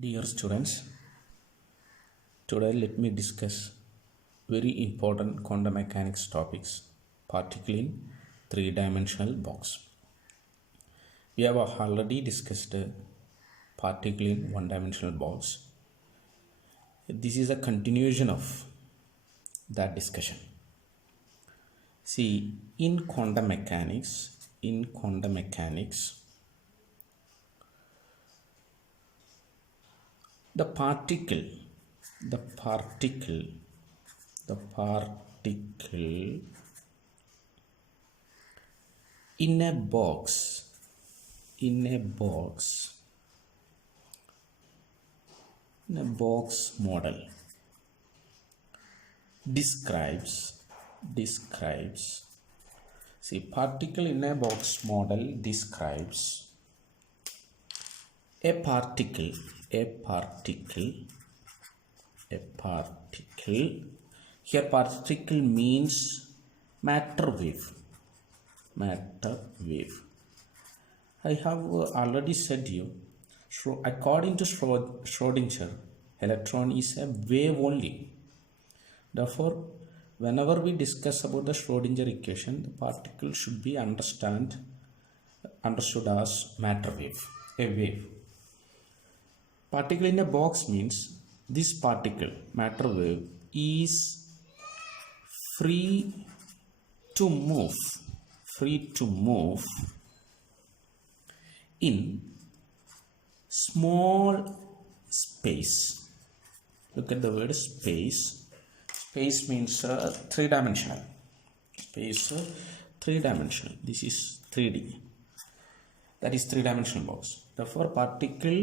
Dear students, today let me discuss very important quantum mechanics topics, particle in three-dimensional box. We have already discussed particle in one-dimensional box. This is a continuation of that discussion. See, in quantum mechanics, the particle in a box model describes see, particle in a box model describes a particle. Here particle means matter wave. I have already said you, according to Schrödinger, electron is a wave only. Therefore, whenever we discuss about the Schrödinger equation, the particle should be understood as matter wave, a wave. Particle in a box means this particle, matter wave, is free to move in small space. Look at the word space. Space means three-dimensional. Three-dimensional. This is 3D. That is three-dimensional box. Therefore, particle,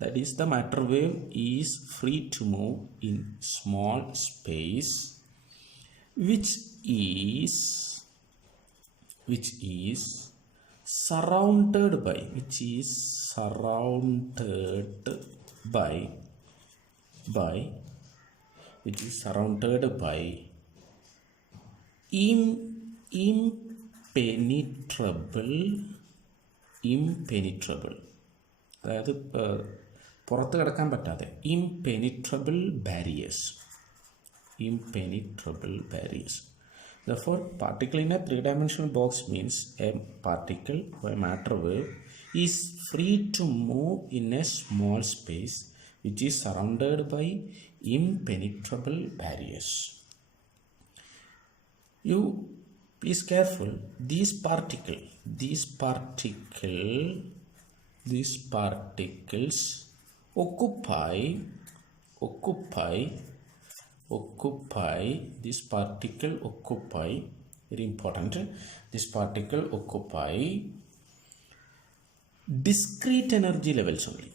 that is the matter wave, is free to move in small space, which is surrounded by impenetrable അതായത് പുറത്ത് കിടക്കാൻ പറ്റാതെ impenetrable barriers. Therefore, particle in a three-dimensional box means a particle or a matter wave is free to move in a small space which is surrounded by impenetrable barriers. You please careful. These particles occupy very important, this particle occupy discrete energy levels only.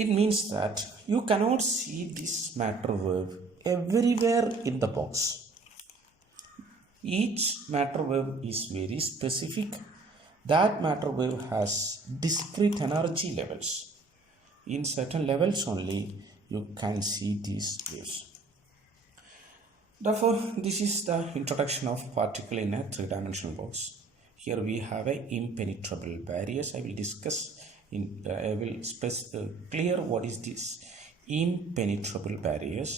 It means that you cannot see this matter wave everywhere in the box. Each matter wave is very specific. That matter wave has discrete energy levels. In certain levels only you can see these waves. Therefore, this is the introduction of particle in a three-dimensional box. Here we have a impenetrable barriers. I will discuss clear what is this impenetrable barriers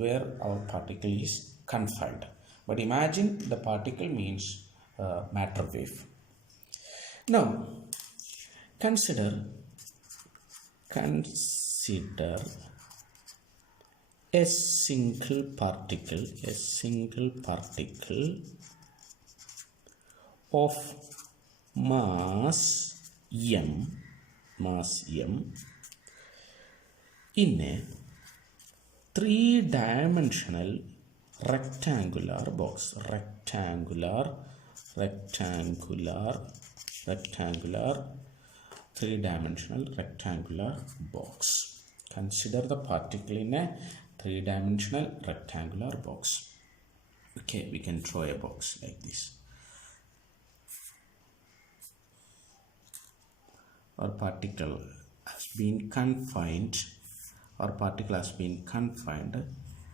where our particle is confined. But imagine the particle means matter wave. Now, consider a single particle of mass m in a three-dimensional rectangular box. Three-dimensional rectangular box. Consider the particle in a three-dimensional rectangular box. Okay, we can draw a box like this. Our particle has been confined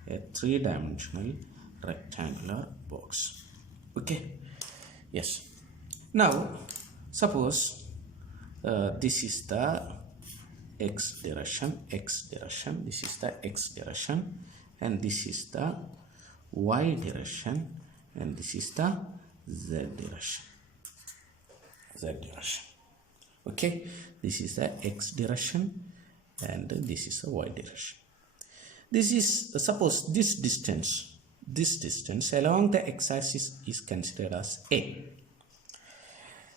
a three-dimensional rectangular box. Okay, Yes. Now suppose this is the x direction, this is the x direction, and this is the y direction, and this is the z direction. Okay, this is the x direction and this is the y direction. This is suppose this distance along the x-axis is considered as a.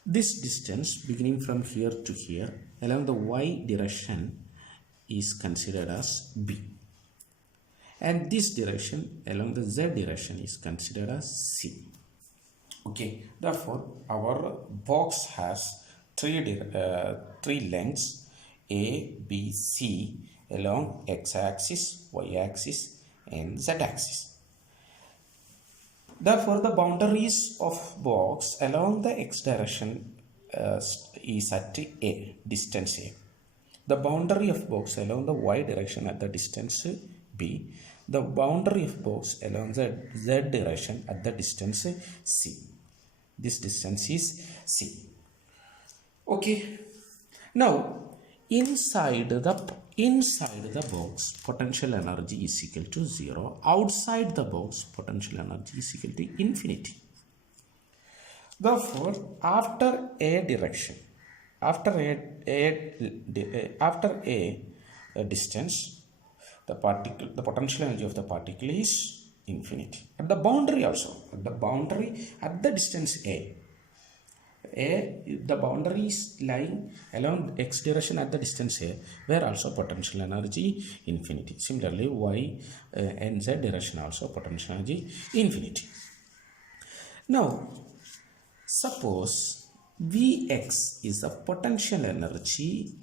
This distance beginning from here to here along the y direction is considered as b, and this direction along the z direction is considered as c. Okay, therefore our box has three lengths a, b, c along x-axis, y-axis and z-axis. Therefore, the boundaries of box along the x direction is at a, distance a. The boundary of box along the y direction at the distance b. The boundary of box along the z direction at the distance c. This distance is c. Okay. Now, inside the box, potential energy is equal to 0. Outside the box, potential energy is equal to infinity. Therefore, after a direction, after a distance, the potential energy of the particle is infinity. At the boundary also, at the distance a, the boundary is lying along x direction at the distance a, where also potential energy infinity. Similarly, y and z direction also potential energy infinity. Now, suppose Vx is the potential energy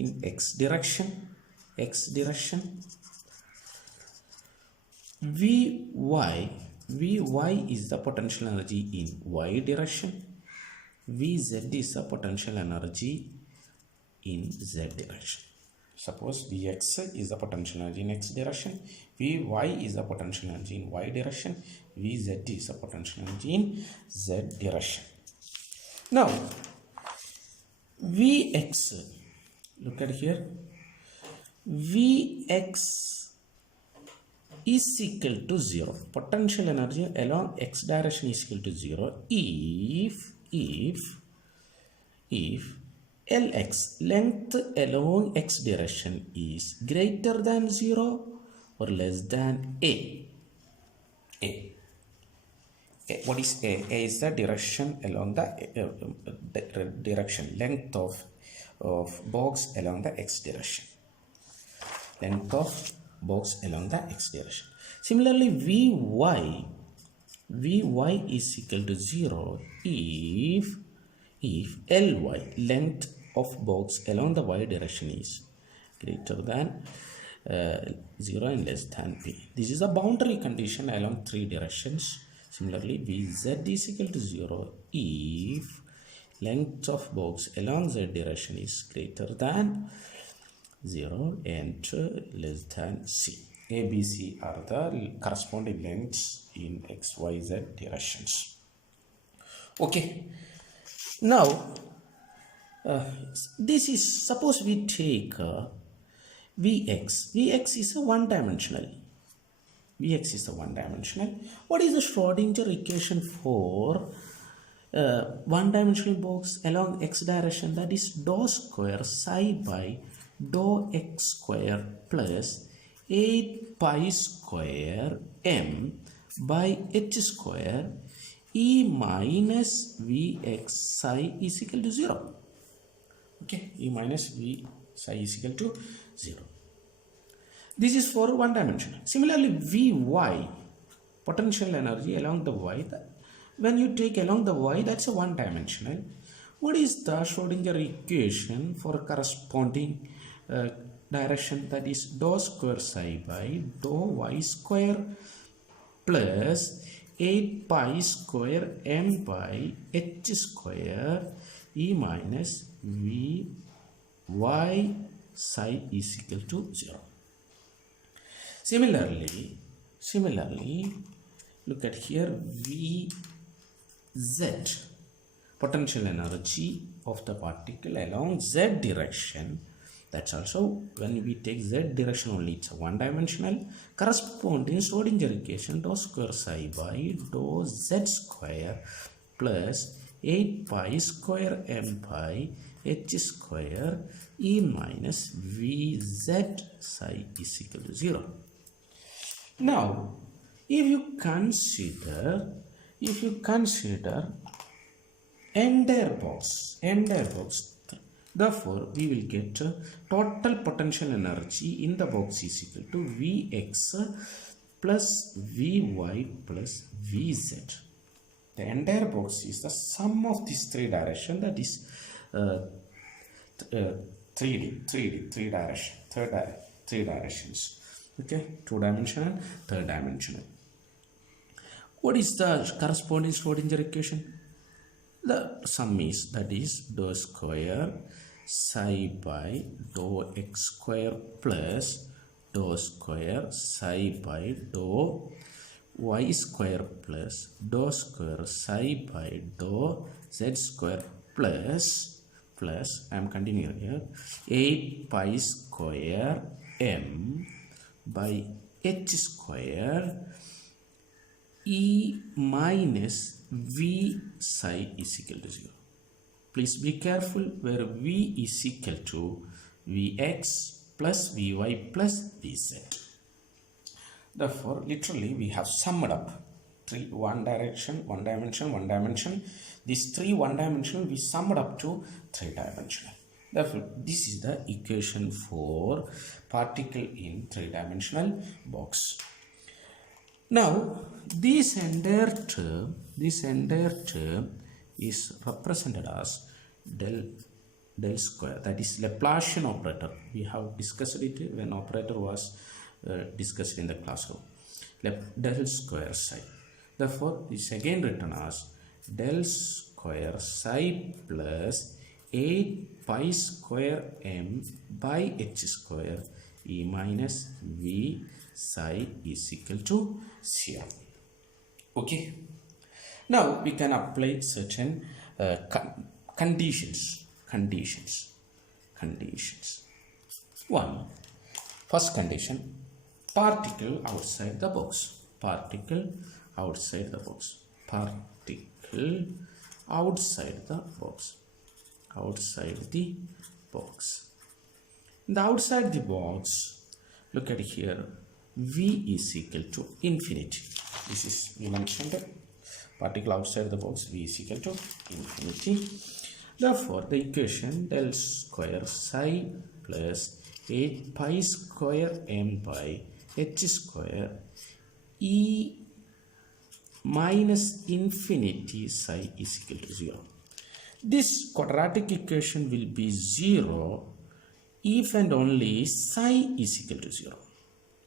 in x direction. Vy is the potential energy in y direction. Vz is the potential energy in z direction. Suppose Vx is the potential energy in x direction. Vy is the potential energy in y direction. Vz is the potential energy in z direction. Now, Vx, look at here. Vx is equal to 0. Potential energy along x direction is equal to 0 if Lx, length along x direction, is greater than 0 or less than a. What is a? A is the direction along the direction, length of box along the x direction. Length of box along the x direction. Similarly, Vy is equal to 0 if Ly, length of box along the y direction, is greater than 0 and less than p. This is a boundary condition along three directions. Similarly, Vz is equal to 0 if length of box along z direction is greater than 0 and less than c. A, B, C are the corresponding lengths in x, y, z directions. Okay. Now, this is, suppose we take Vx. Vx is a one-dimensional. What is the Schrödinger equation for one-dimensional box along x direction? That is dou square psi by dou x square plus 8 pi square m by h square e minus Vx psi is equal to 0. Okay, e minus V psi is equal to 0. This is for one dimension. Similarly, Vy, potential energy along the y, when you take along the y, that's a one dimensional. What is the Schrödinger equation for corresponding direction? That is dou square psi by dou y square plus 8 pi square m by h square e minus V y psi is equal to 0. Similarly, look at here, z, potential energy of the particle along z direction. That's also when we take z direction only, it's a one dimensional. Corresponding Schrödinger equation dou square psi by dou z square plus 8 pi square m by h square e minus vz psi is equal to 0. Now, if you consider entire box, therefore we will get total potential energy in the box is equal to Vx plus Vy plus Vz. The entire box is the sum of these three directions, that is 3 directions. Okay, 2-dimensional, 3-dimensional. What is the corresponding Schrödinger equation? The sum is, that is dou square psi by dou x square plus dou square psi by dou y square plus dou square psi by dou z square plus I am continuing here, 8 pi square m by h square e minus v psi is equal to 0. Please be careful where v is equal to vx plus vy plus vz. Therefore, literally we have summed up one dimension. These three one-dimensional we summed up to 3-dimensional. Therefore, this is the equation for particle in 3-dimensional box. Now, this entire term is represented as del square, that is Laplacian operator. We have discussed it when operator was discussed in the classroom. Del square psi. Therefore, this is again written as del square psi plus 8 pi square m by h square e minus v psi is equal to 0. Okay. Now we can apply certain conditions. First condition, particle outside the box. Particle outside the box. In the outside the box, look at here, v is equal to infinity. This is we mentioned, particle outside the box, v is equal to infinity. Therefore, the equation del square psi plus 8 pi square m by h square e minus infinity psi is equal to 0. This quadratic equation will be 0 if and only psi is equal to 0.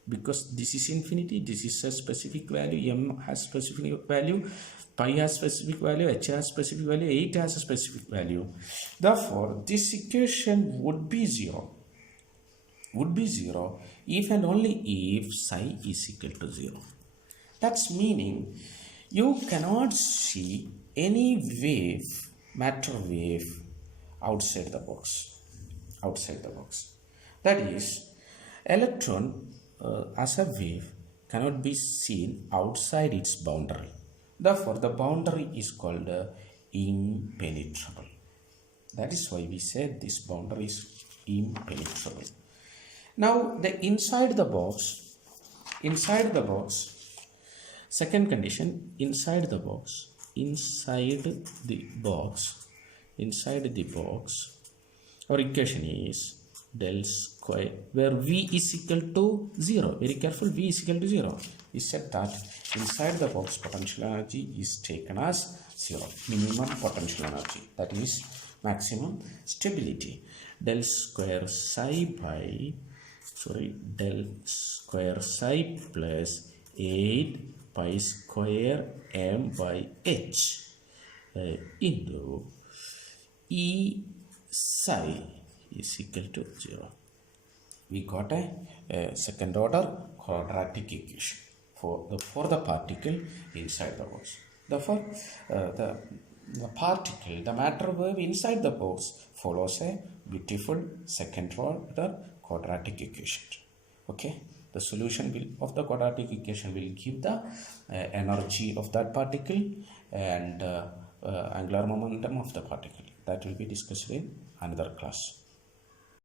Because this is infinity, this is a specific value, m has specific value, pi has specific value, h has specific value, 8 has a specific value. Therefore, this equation would be 0 if and only if psi is equal to 0. That's meaning you cannot see any wave, matter wave outside the box. That is, electron as a wave cannot be seen outside its boundary. Therefore, the boundary is called impenetrable. That is why we said this boundary is impenetrable. Now, the inside the box, second condition, inside the box, our equation is del square, where v is equal to 0. Very careful, v is equal to 0. We said that inside the box potential energy is taken as 0, minimum potential energy, that is maximum stability. Del square psi plus 8 pi square m by h into e psi is equal to 0. We got a second order quadratic equation for the particle inside the box. Therefore, the particle, the matter wave inside the box follows a beautiful second order quadratic equation. Okay, the solution of the quadratic equation will give the energy of that particle and angular momentum of the particle. That will be discussed in another class.